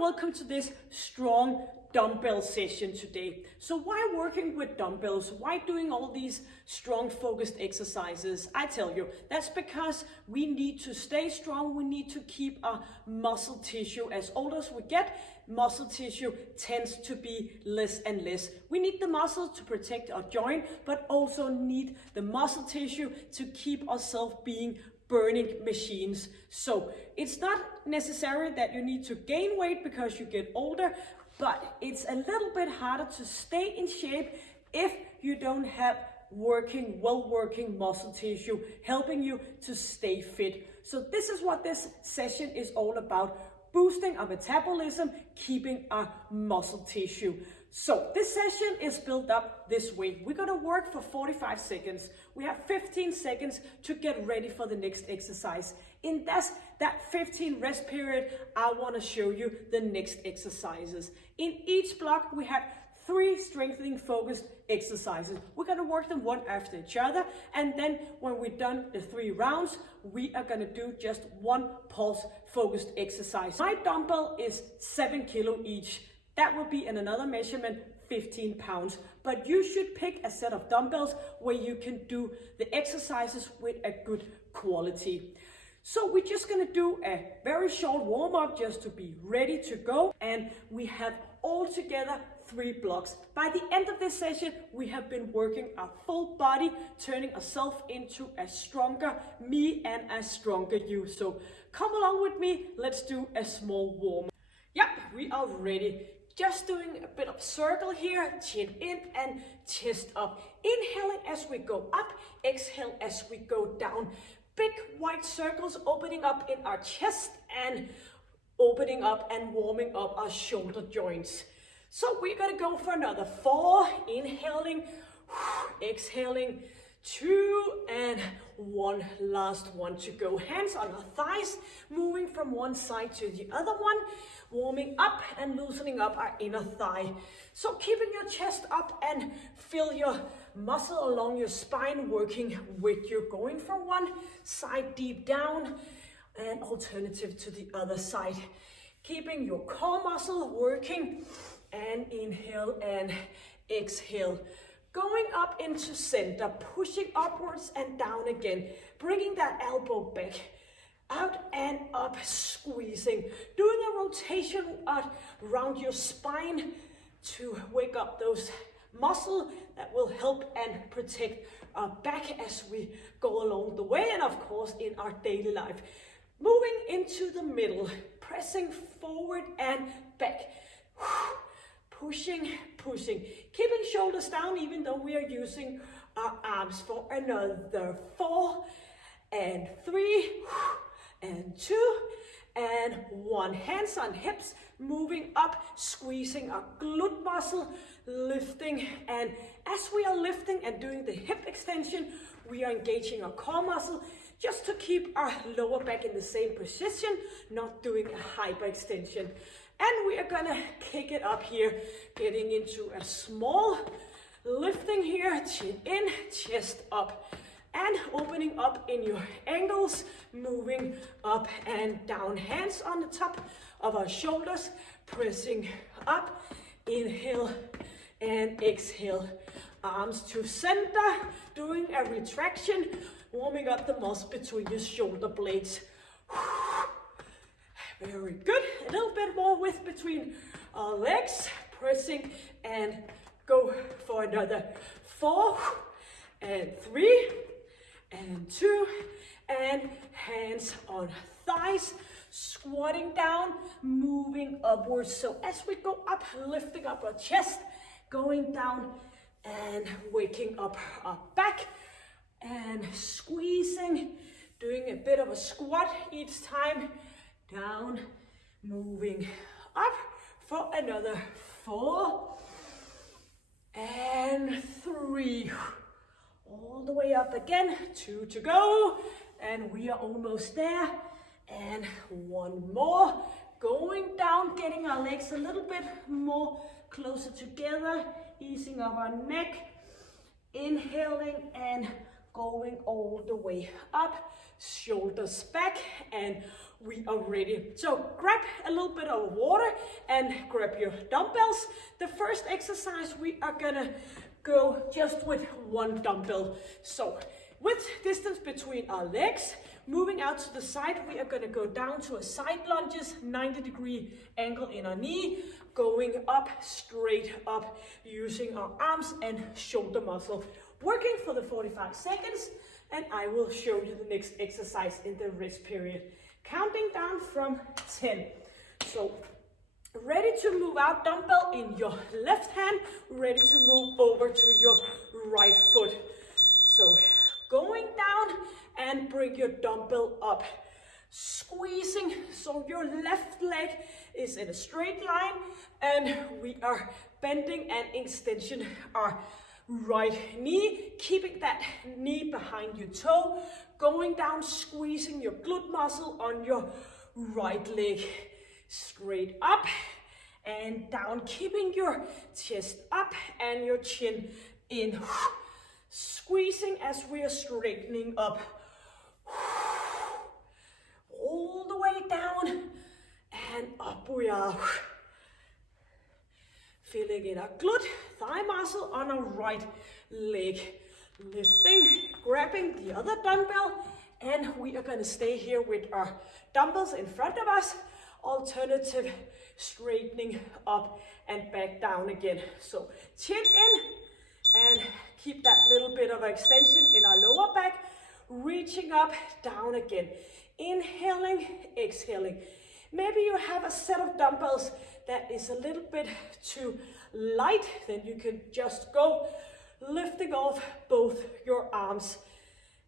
welcome to this strong dumbbell session today. So why working with dumbbells? Why doing all these strong focused exercises? I tell you, that's because we need to stay strong. We need to keep our muscle tissue. As older as we get, muscle tissue tends to be less and less. We need the muscle to protect our joint, but also need the muscle tissue to keep ourselves being burning machines. So it's not necessary that you need to gain weight because you get older, but it's a little bit harder to stay in shape if you don't have well working muscle tissue helping you to stay fit. So this is what this session is all about: boosting our metabolism, keeping our muscle tissue. So this session is built up this way. We're gonna work for 45 seconds. We have 15 seconds to get ready for the next exercise. In that 15 rest period, I wanna show you the next exercises. In each block, we have 3 strengthening focused exercises. We're gonna work them one after each other, and then when we're done the 3 rounds, we are gonna do just 1 pulse focused exercise. My dumbbell is 7 kilo each. That would be in another measurement 15 pounds, but you should pick a set of dumbbells where you can do the exercises with a good quality. So we're just gonna do a very short warm up just to be ready to go, and we have all together 3 blocks. By the end of this session, we have been working our full body, turning ourselves into a stronger me and a stronger you. So come along with me, let's do a small warm up. Yep, we are ready. Just doing a bit of circle here, chin in and chest up. Inhaling as we go up, exhale as we go down. Big wide circles opening up in our chest and opening up and warming up our shoulder joints. So we're gonna go for another 4, inhaling, exhaling, 2 and 1, last one to go. Hands on our thighs, moving from one side to the other one, warming up and loosening up our inner thigh. So keeping your chest up and feel your muscle along your spine working with you, going from one side deep down and alternative to the other side. Keeping your core muscle working, and inhale and exhale. Going up into center, pushing upwards and down again, bringing that elbow back, out and up, squeezing, doing a rotation around your spine to wake up those muscles that will help and protect our back as we go along the way, and of course in our daily life. Moving into the middle, pressing forward and back. Pushing, keeping shoulders down even though we are using our arms for another 4 and 3 and 2 and 1. Hands on hips, moving up, squeezing our glute muscle, lifting, and as we are lifting and doing the hip extension, we are engaging our core muscle just to keep our lower back in the same position, not doing a hyperextension. And we are gonna kick it up here, getting into a small lifting here, chin in, chest up, and opening up in your ankles, moving up and down. Hands on the top of our shoulders, pressing up, inhale and exhale. Arms to center, doing a retraction, warming up the muscle between your shoulder blades. Very good. A little bit more width between our legs. Pressing and go for another 4 and 3 and 2 and hands on thighs. Squatting down, moving upwards. So as we go up, lifting up our chest, going down and waking up our back and squeezing, doing a bit of a squat each time. Down, moving up for another 4 and 3. All the way up again, 2 to go, and we are almost there. And 1 more, going down, getting our legs a little bit more closer together, easing up our neck, inhaling and going all the way up, shoulders back and we are ready. So grab a little bit of water and grab your dumbbells. The first exercise, we are gonna go just with one dumbbell. So with distance between our legs, moving out to the side, we are gonna go down to a side lunges, 90-degree angle in our knee, going up, straight up, using our arms and shoulder muscle. Working for the 45 seconds, and I will show you the next exercise in the rest period. Counting down from 10. So, ready to move out, dumbbell in your left hand, ready to move over to your right foot. So, going down and bring your dumbbell up. Squeezing, so your left leg is in a straight line, and we are bending and extension our right knee, keeping that knee behind your toe, going down, squeezing your glute muscle on your right leg, straight up and down, keeping your chest up and your chin in, squeezing as we are straightening up, all the way down and up we are. Feeling in our glute, thigh muscle on our right leg. Lifting, grabbing the other dumbbell, and we are gonna stay here with our dumbbells in front of us. Alternative, straightening up and back down again. So chin in, and keep that little bit of extension in our lower back. Reaching up, down again. Inhaling, exhaling. Maybe you have a set of dumbbells that is a little bit too light, then you can just go lifting off both your arms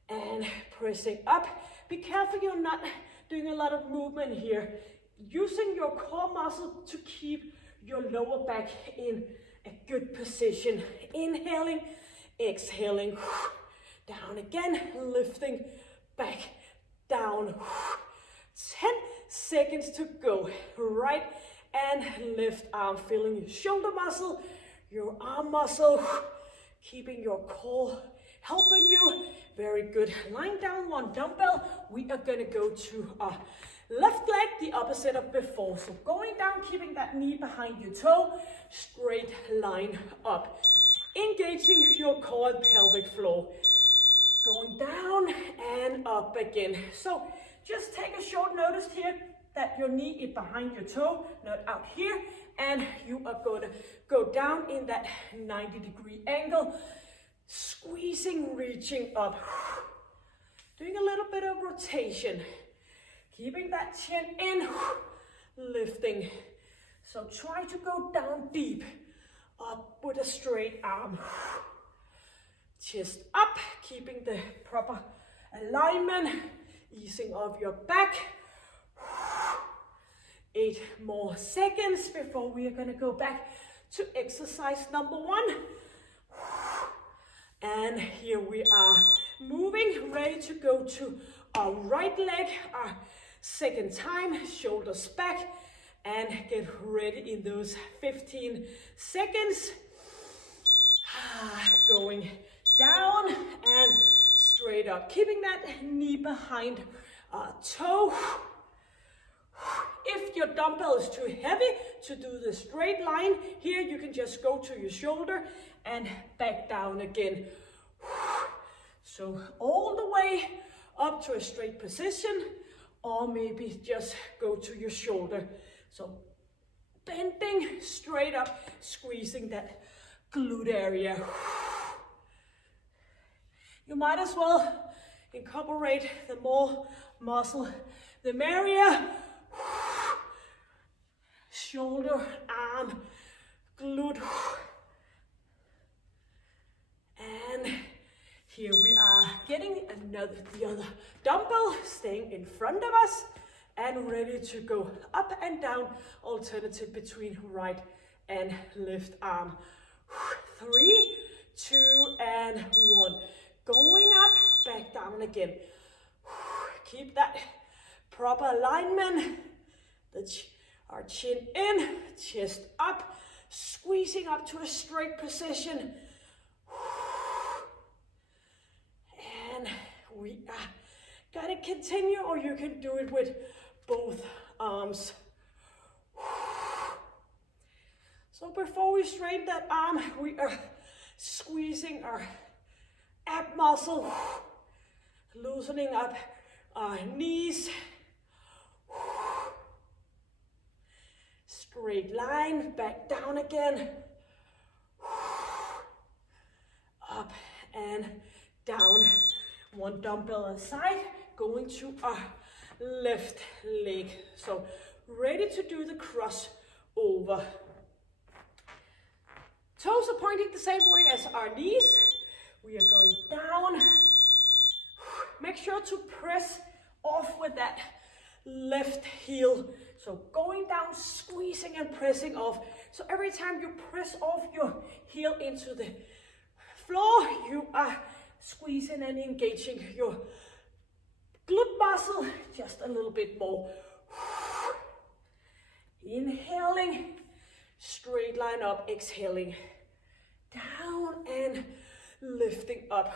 and pressing up. Be careful you're not doing a lot of movement here. Using your core muscle to keep your lower back in a good position. Inhaling, exhaling, down again, lifting, back, down. 10 seconds to go. Right and left arm, feeling your shoulder muscle, your arm muscle, keeping your core helping you. Very good. Lying down one dumbbell, we are gonna go to our left leg, the opposite of before. So going down, keeping that knee behind your toe, straight line up. Engaging your core and pelvic floor. Going down and up again. So just take a short notice here that your knee is behind your toe, not out here, and you are going to go down in that 90-degree angle, squeezing, reaching up, doing a little bit of rotation, keeping that chin in, lifting. So try to go down deep, up with a straight arm, chest up, keeping the proper alignment, easing off your back. 8 more seconds before we are going to go back to exercise number 1. And here we are moving, ready to go to our right leg, our second time, shoulders back, and get ready in those 15 seconds. Going down and straight up, keeping that knee behind our toe. If your dumbbell is too heavy to do the straight line, here you can just go to your shoulder and back down again. So all the way up to a straight position, or maybe just go to your shoulder. So bending straight up, squeezing that glute area. You might as well incorporate the more muscle, the merrier. Shoulder, arm, glute. And here we are getting the other dumbbell, staying in front of us and ready to go up and down, alternative between right and left arm. 3, 2, and 1. Going up, back down again. Keep that proper alignment. Our chin in, chest up, squeezing up to a straight position. And we are gonna continue, or you can do it with both arms. So before we straighten that arm, we are squeezing our ab muscle, loosening up our knees. Straight line, back down again. Up and down. One dumbbell aside, going to our left leg. So ready to do the crossover. Toes are pointing the same way as our knees. We are going down. Make sure to press off with that left heel. So going down, squeezing and pressing off. So every time you press off your heel into the floor, you are squeezing and engaging your glute muscle just a little bit more. Inhaling, straight line up, exhaling, down and lifting up.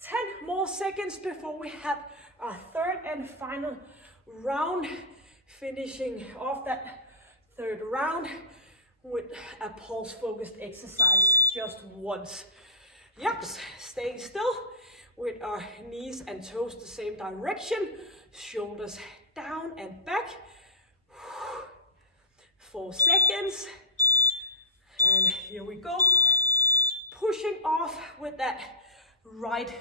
10 more seconds before we have our third and final round. Finishing off that third round with a pulse focused exercise just once. Yep, staying still with our knees and toes the same direction, shoulders down and back. 4 seconds, and here we go. Pushing off with that right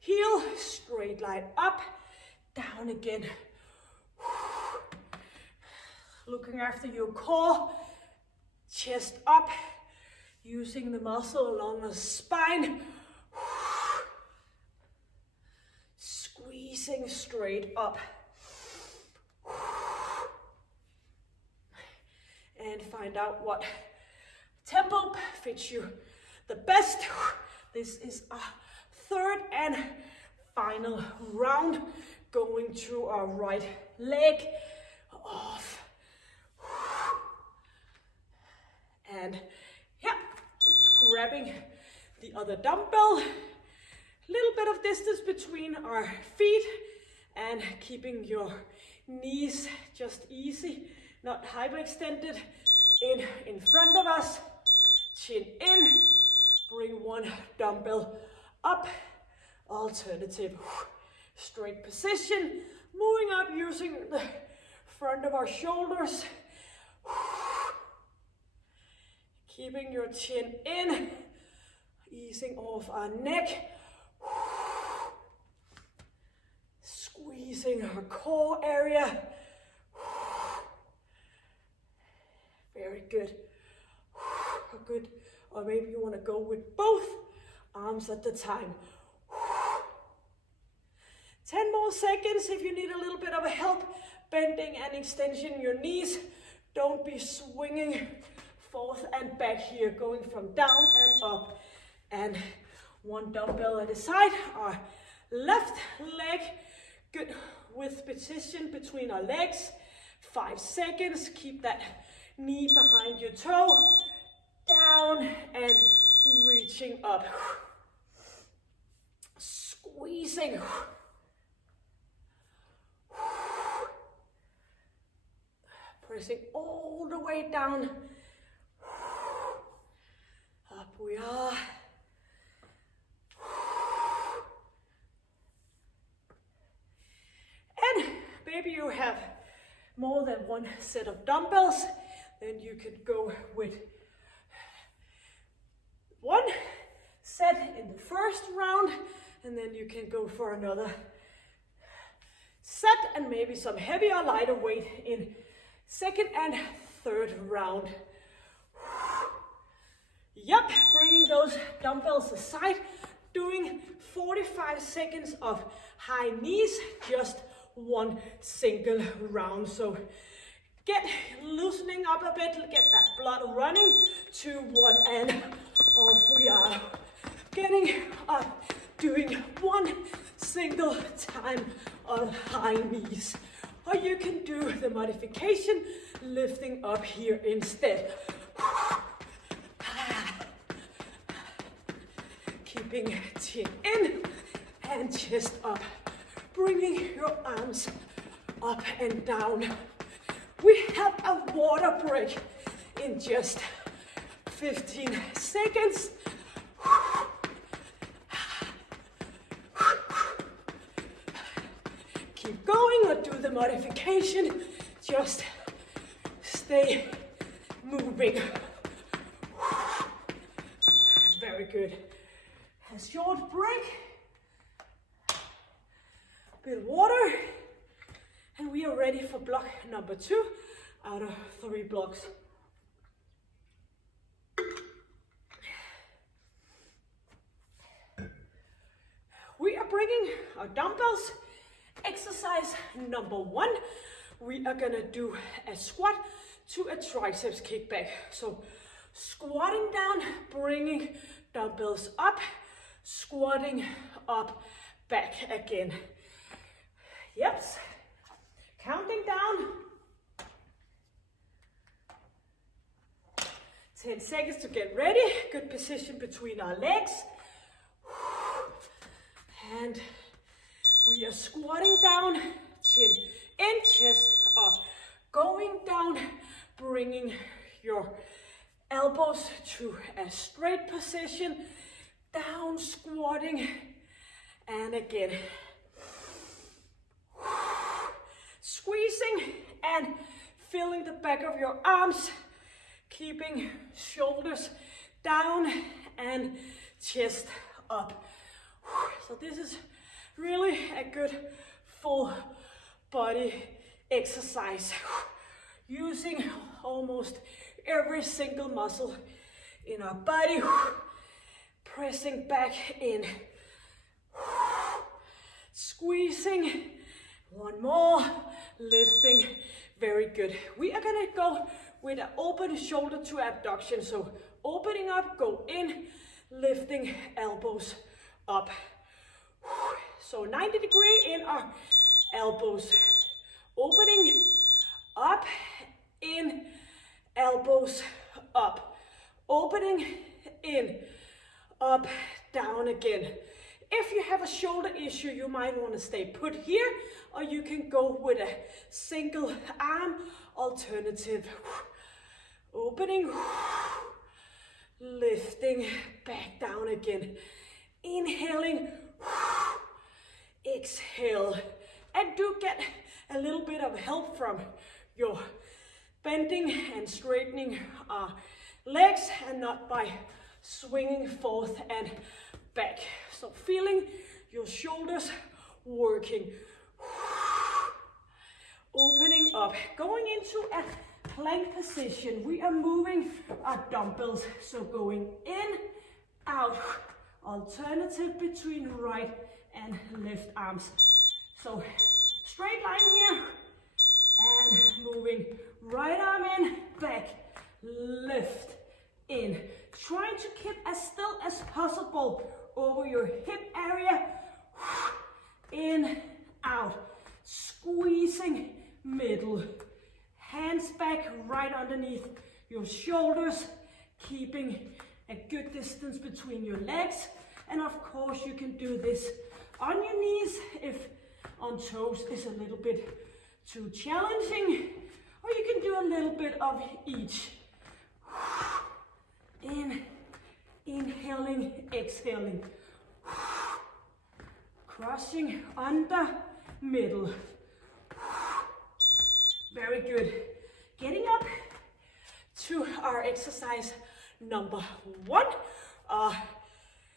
heel, straight line up, down again. Looking after your core, chest up, using the muscle along the spine. Squeezing straight up. And find out what tempo fits you the best. This is our third and final round, going to our right leg off. And yeah, grabbing the other dumbbell, little bit of distance between our feet and keeping your knees just easy, not hyperextended, in front of us, chin in, bring one dumbbell up, alternative straight position, moving up using the front of our shoulders, keeping your chin in, easing off our neck, squeezing our core area. Very good. Good. Or maybe you want to go with both arms at the time. 10 more seconds if you need a little bit of help bending and extension your knees. Don't be swinging forth and back here, going from down and up. And one dumbbell at a side. Our left leg, good width position between our legs. 5 seconds. Keep that knee behind your toe. Down and reaching up. Squeezing. Pressing all the way down. Up we are. And maybe you have more than one set of dumbbells, then you could go with one set in the first round, and then you can go for another set and maybe some heavier, lighter weight in second and third round. Yep, bringing those dumbbells aside, doing 45 seconds of high knees, just one single round. So get loosening up a bit, get that blood running. 2, 1, and off we are. Getting up, doing one single time of high knees. Or you can do the modification, lifting up here instead. Keeping chin in and chest up. Bringing your arms up and down. We have a water break in just 15 seconds. Keep going or do the modification. Just stay moving. Very good. A short break. Bit of water. And we are ready for block number 2 out of 3 blocks. We are bringing our dumbbells. Exercise number 1. We are gonna do a squat to a triceps kickback. So squatting down, bringing dumbbells up, squatting up, back again. Yep. Counting down. 10 seconds to get ready. Good position between our legs. And we are squatting down, chin in, chest up. Going down, bringing your elbows to a straight position. Down, squatting, and again. Squeezing and filling the back of your arms. Keeping shoulders down and chest up. So this is really a good full body exercise. Using almost every single muscle in our body. Pressing back in. Squeezing. One more. Lifting. Very good. We are gonna go with an open shoulder to abduction. So opening up, go in, lifting elbows up. So 90 degree in our elbows. Opening up, in, elbows up. Opening, in, up, down again. If you have a shoulder issue, you might want to stay put here, or you can go with a single arm alternative. Opening, lifting, back down again. Inhaling, exhale, and do get a little bit of help from your bending and straightening our legs, and not by swinging forth and back. So feeling your shoulders working. Opening up, going into a plank position. We are moving our dumbbells. So going in, out, alternative between right and left arms. So straight line here, and moving right arm in, back, lift, in. Trying to keep as still as possible over your hip area. In, out, squeezing middle. Hands back right underneath your shoulders, keeping a good distance between your legs. And of course you can do this on your knees if on toes is a little bit too challenging, or you can do a little bit of each. In, inhaling, exhaling. Crossing under, middle. Very good. Getting up to our exercise number 1.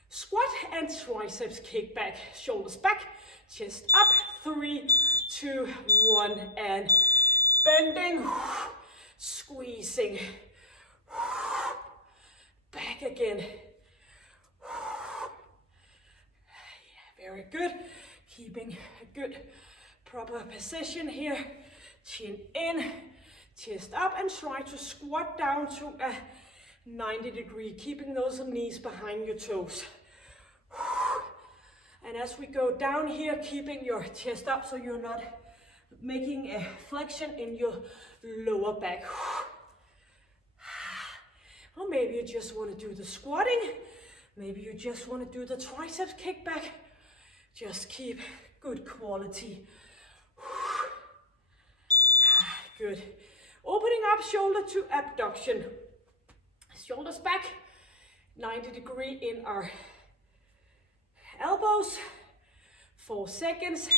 Squat and triceps kickback. Shoulders back, chest up. 3, 2, 1, and bending. Squeezing. Back again. Very good. Keeping a good proper position here. Chin in, chest up, and try to squat down to a 90 degree, keeping those knees behind your toes. And as we go down here, keeping your chest up so you're not making a flexion in your lower back. Or maybe you just want to do the squatting. Maybe you just want to do the triceps kickback. Just keep good quality. Good. Opening up shoulder to abduction. Shoulders back, 90-degree in our elbows. 4 seconds.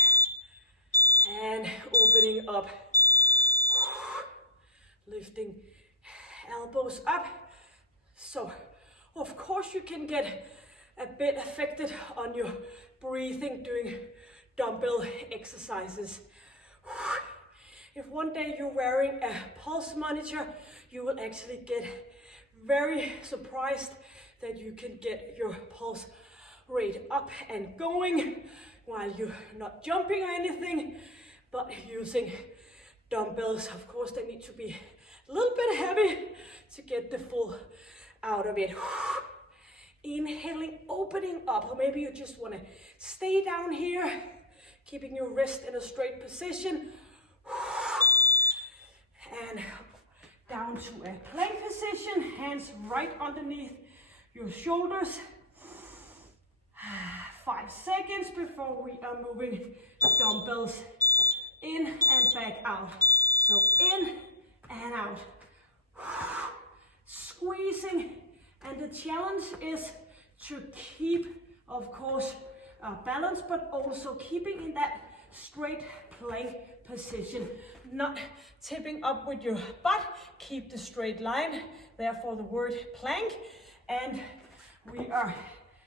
And opening up. Lifting elbows up. So, of course, you can get a bit affected on your breathing doing dumbbell exercises. If one day you're wearing a pulse monitor, you will actually get very surprised that you can get your pulse rate up and going while you're not jumping or anything, but using dumbbells. Of course, they need to be a little bit heavy to get the full out of it. Inhaling, opening up, or maybe you just want to stay down here, keeping your wrist in a straight position, and down to a plank position, hands right underneath your shoulders. 5 seconds before we are moving dumbbells in and back out. So in and out. Squeezing, and the challenge is to keep, of course, balance, but also keeping in that straight plank position, not tipping up with your butt. Keep the straight line, therefore the word plank, and we are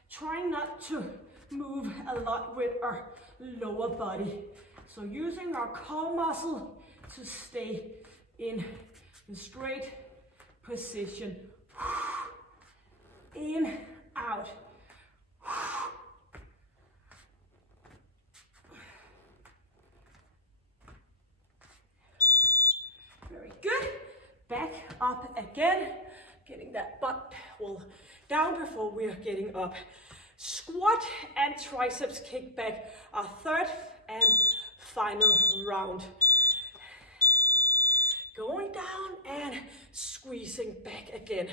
trying not to move a lot with our lower body. So using our core muscle to stay in the straight position. In, out. Very good. Back up again. Getting that butt well down before we are getting up. Squat and triceps kick back. Our third and final round. Going down and squeezing back again.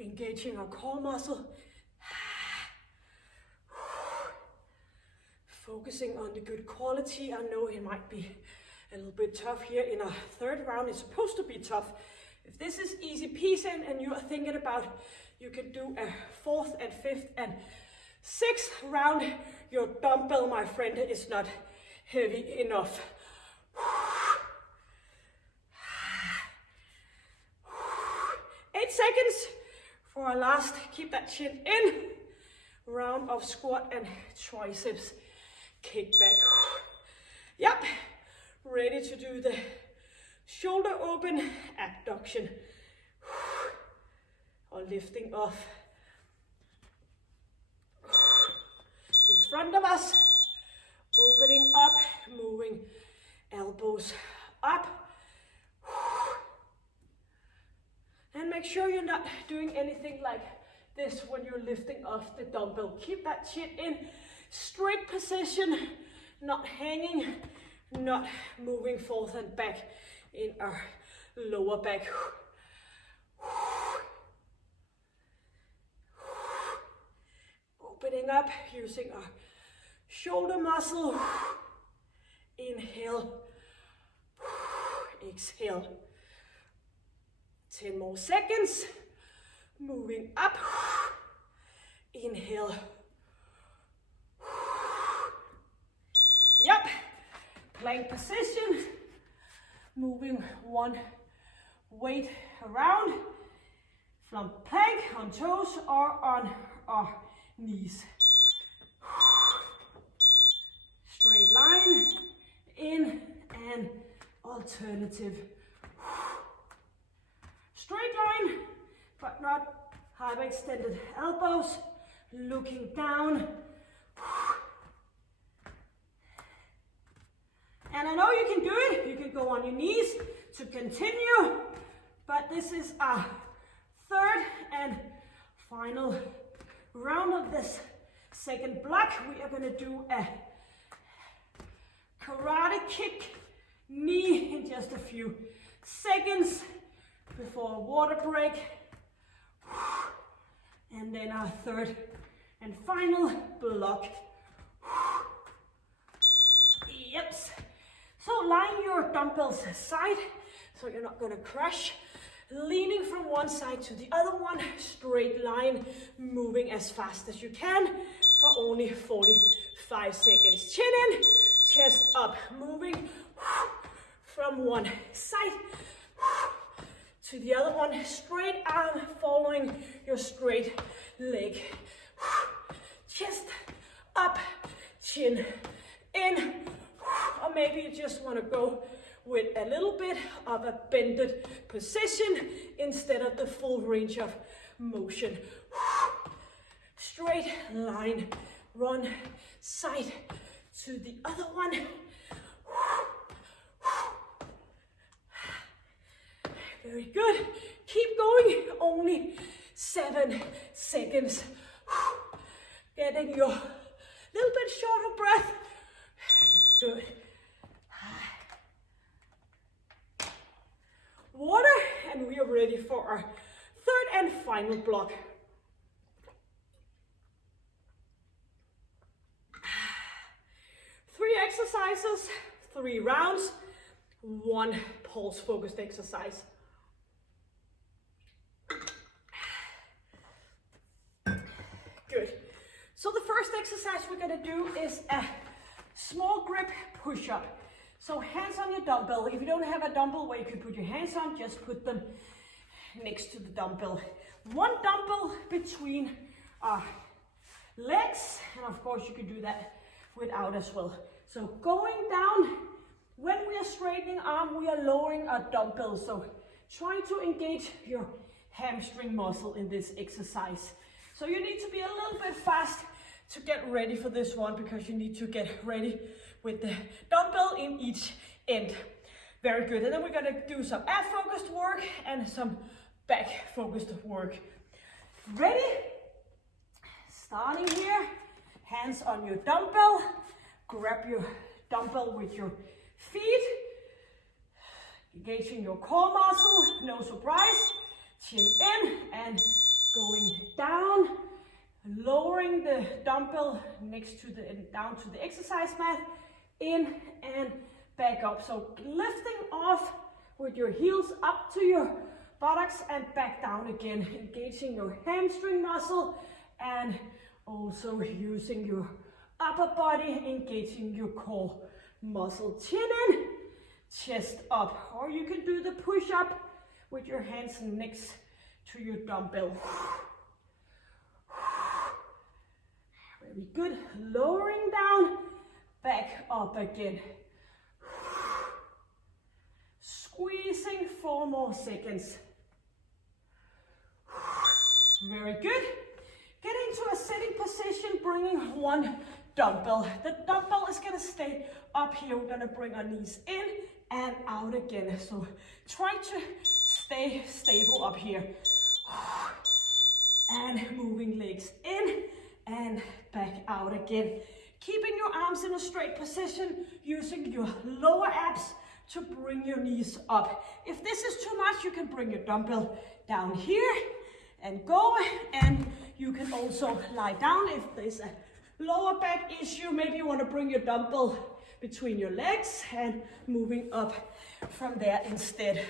Engaging our core muscle. Focusing on the good quality. I know it might be a little bit tough here in our third round. It's supposed to be tough. If this is easy peasy and you are thinking about you can do a fourth and fifth and sixth round, your dumbbell, my friend, is not heavy enough. 8 seconds for our last, keep that chin in, round of squat and triceps kick back. Yep, ready to do the shoulder open abduction, or lifting off in front of us, opening up, moving elbows up. And make sure you're not doing anything like this when you're lifting off the dumbbell. Keep that chin in, straight position, not hanging, not moving forth and back in our lower back. Opening up, using our shoulder muscle. Inhale, exhale. 10 more seconds. Moving up. Inhale. Yep. Plank position. Moving one weight around. From plank on toes or on our knees. Straight line. In and alternative. Straight line, but not hyperextended elbows, looking down. And I know you can do it, you can go on your knees to continue, but this is our third and final round of this second block. We are gonna do a karate kick knee in just a few seconds before a water break. And then our third and final block. Yep. So line your dumbbells aside, so you're not gonna crash. Leaning from one side to the other one, straight line, moving as fast as you can for only 45 seconds. Chin in, chest up, moving from one side to the other one, straight arm following your straight leg. Chest up, chin in, or maybe you just want to go with a little bit of a bended position instead of the full range of motion. Straight line, run side to the other one. Very good. Keep going. Only 7 seconds. Getting your little bit shorter breath. Good. Water, and we are ready for our third and final block. Three exercises, 3 rounds, 1 pulse focused exercise. Good. So the first exercise we're going to do is a small grip push-up. So hands on your dumbbell. If you don't have a dumbbell where you can put your hands on, just put them next to the dumbbell. 1 dumbbell between our legs, and of course you can do that without as well. So going down, when we are straightening arm, we are lowering our dumbbell. So try to engage your hamstring muscle in this exercise. So you need to be a little bit fast to get ready for this one, because you need to get ready with the dumbbell in each end. Very good. And then we're gonna do some ab focused work and some back focused work. Ready? Starting here, hands on your dumbbell. Grab your dumbbell with your feet. Engaging your core muscle, no surprise. Chin in and going down. Lowering the dumbbell next to the down to the exercise mat, in and back up. So lifting off with your heels up to your buttocks and back down again, engaging your hamstring muscle and also using your upper body, engaging your core muscle. Chin in, chest up, or you can do the push up with your hands next to your dumbbell. Very good. Lowering down, back up again. Squeezing 4 more seconds. Very good. Getting to a sitting position, bringing 1 dumbbell. The dumbbell is going to stay up here. We're going to bring our knees in and out again. So try to stay stable up here. And moving legs in and back out again. Keeping your arms in a straight position, using your lower abs to bring your knees up. If this is too much, you can bring your dumbbell down here and go, and you can also lie down if there's a lower back issue. Maybe you want to bring your dumbbell between your legs and moving up from there instead.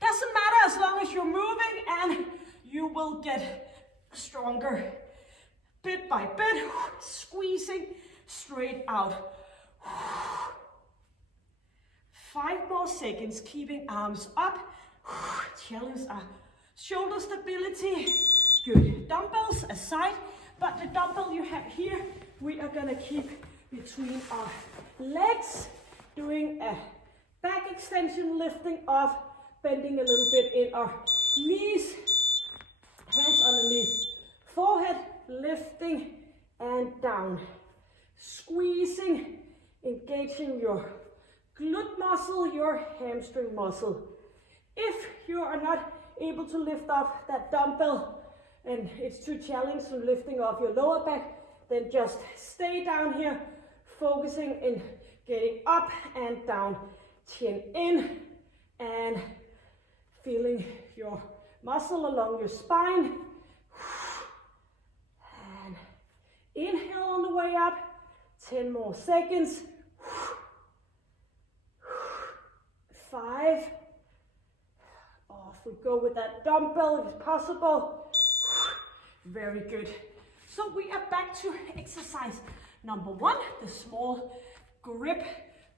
Doesn't matter as long as you're moving, and you will get stronger bit by bit, squeezing straight out. 5 more seconds, keeping arms up. Challenge our shoulder stability. Good. Dumbbells aside, but the dumbbell you have here, we are gonna keep between our legs, doing a back extension, lifting off, bending a little bit in our knees, hands underneath forehead, lifting and down, squeezing, engaging your glute muscle, your hamstring muscle. If you are not able to lift off that dumbbell and it's too challenging lifting off your lower back, then just stay down here, focusing in getting up and down, chin in, and feeling your muscle along your spine. Inhale on the way up, 10 more seconds. 5. Off we go with that dumbbell if possible. Very good. So we are back to exercise number 1, the small grip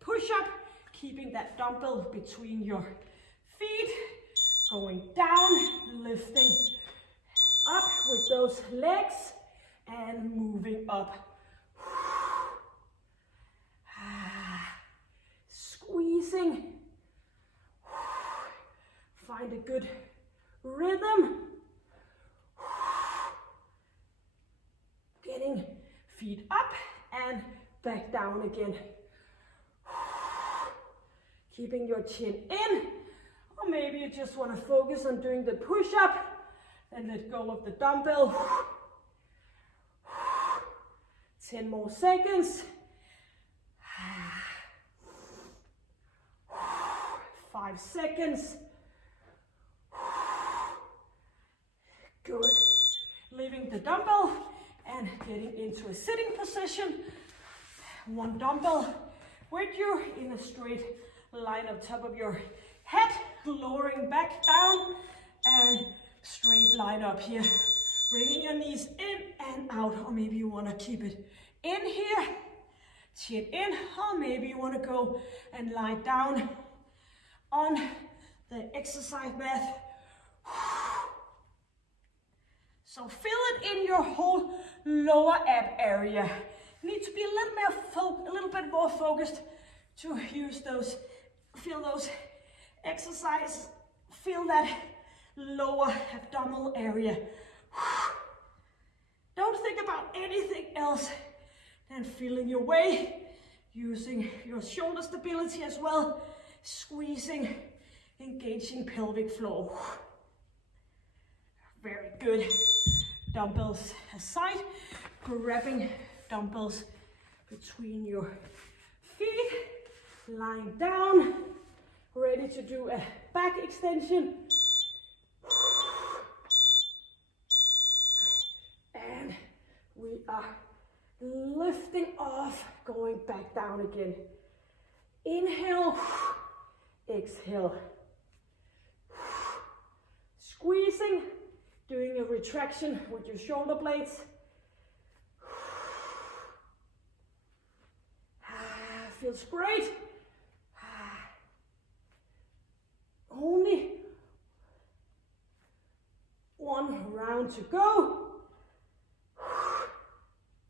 push-up, keeping that dumbbell between your feet, going down, lifting up with those legs, and moving up. Squeezing. Find a good rhythm. Getting feet up and back down again. Keeping your chin in, or maybe you just want to focus on doing the push-up and let go of the dumbbell. 10 more seconds. 5 seconds. Good. Leaving the dumbbell and getting into a sitting position. 1 dumbbell with you in a straight line up top of your head, lowering back down and straight line up here. Bringing your knees in and out, or maybe you want to keep it in here, chin in, or maybe you want to go and lie down on the exercise mat. So feel it in your whole lower ab area. You need to be a little bit more focused to use those, feel those exercises, feel that lower abdominal area. Don't think about anything else than feeling your way, using your shoulder stability as well, squeezing, engaging pelvic floor. Very good. Dumbbells aside, grabbing dumbbells between your feet, lying down, ready to do a back extension. And we are lifting off, going back down again. Inhale, exhale. Squeezing, doing a retraction with your shoulder blades. Feels great. Only 1 round to go.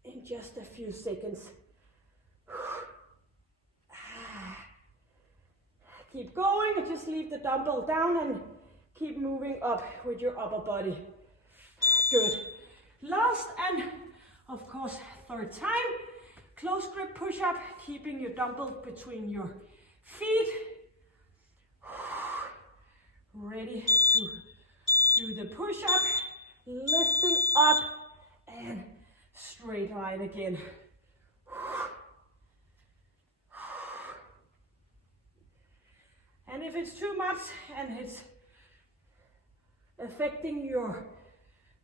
In just a few seconds. Keep going, just leave the dumbbell down and keep moving up with your upper body. Good. Last and of course 3rd time, close grip push-up, keeping your dumbbell between your feet. Ready to do the push-up, lifting up and straight line again. And if it's too much and it's affecting your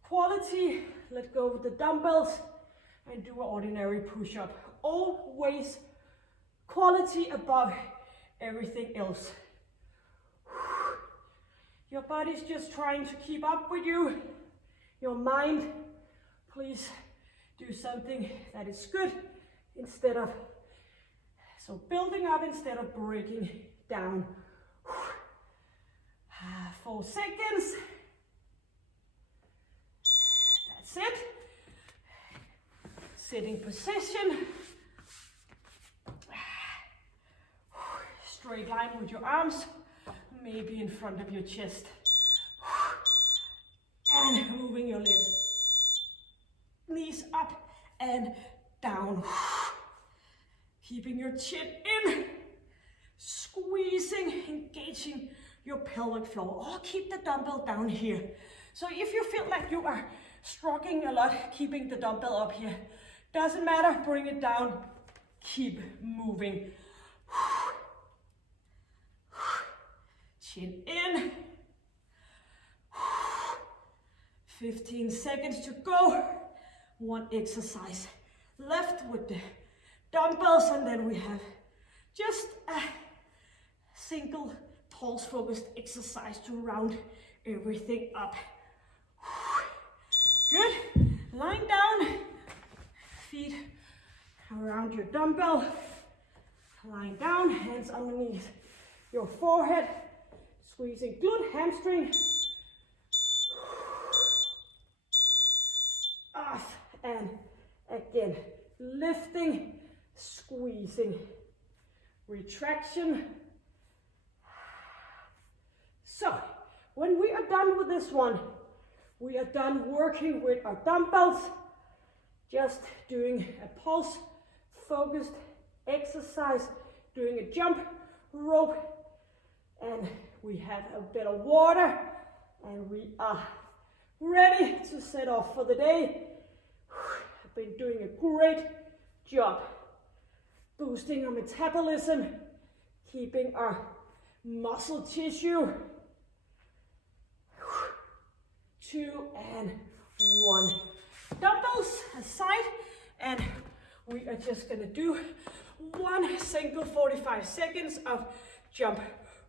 quality, let go with the dumbbells and do an ordinary push-up. Always quality above everything else. Your body's just trying to keep up with you. Your mind, please do something that is good instead of, so building up instead of breaking down. 4 seconds. That's it. Sitting position. Straight line with your arms, maybe in front of your chest. And moving your legs. Knees up and down. Keeping your chin in. Squeezing, engaging your pelvic floor. Or keep the dumbbell down here. So if you feel like you are struggling a lot, keeping the dumbbell up here, doesn't matter, bring it down. Keep moving. Chin in. 15 seconds to go. 1 exercise left with the dumbbells, and then we have just a single pulse focused exercise to round everything up. Good. Lying down, feet around your dumbbell. Lying down, hands underneath your forehead, squeezing glute, hamstring. Off and again, lifting, squeezing, retraction. So, when we are done with this one, we are done working with our dumbbells, just doing a pulse focused exercise, doing a jump rope, and we have a bit of water, and we are ready to set off for the day. I've been doing a great job boosting our metabolism, keeping our muscle tissue. 2 and 1. Dumbbells aside, and we are just gonna do one single 45 seconds of jump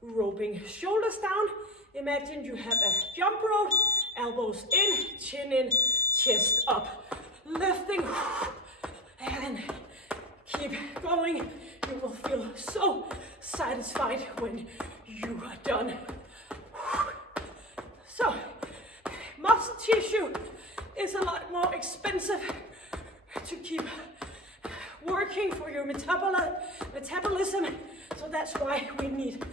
roping. Shoulders down. Imagine you have a jump rope, elbows in, chin in, chest up. Lifting and keep going. You will feel so satisfied when you are done. So, muscle tissue is a lot more expensive to keep working for your metabolism, so that's why we need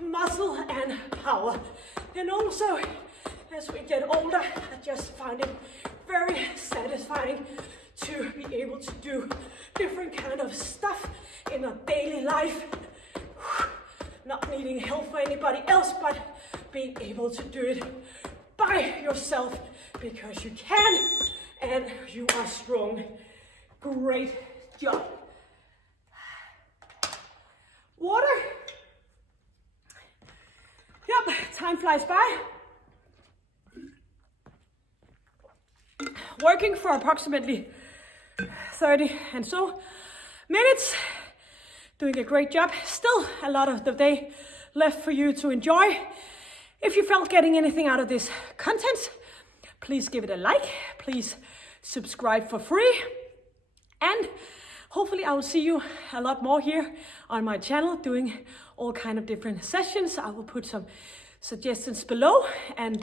muscle and power. And also, as we get older, I just find it very satisfying to be able to do different kind of stuff in our daily life, not needing help for anybody else, but being able to do it by yourself because you can and you are strong. Great job. Water. Yep, time flies by. Working for approximately 30 and so minutes. Doing a great job. Still a lot of the day left for you to enjoy. If you felt getting anything out of this content, please give it a like. Please subscribe for free. And hopefully I will see you a lot more here on my channel doing all kind of different sessions. I will put some suggestions below. And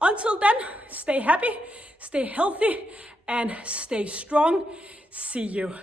until then, stay happy, stay healthy, and stay strong. See you.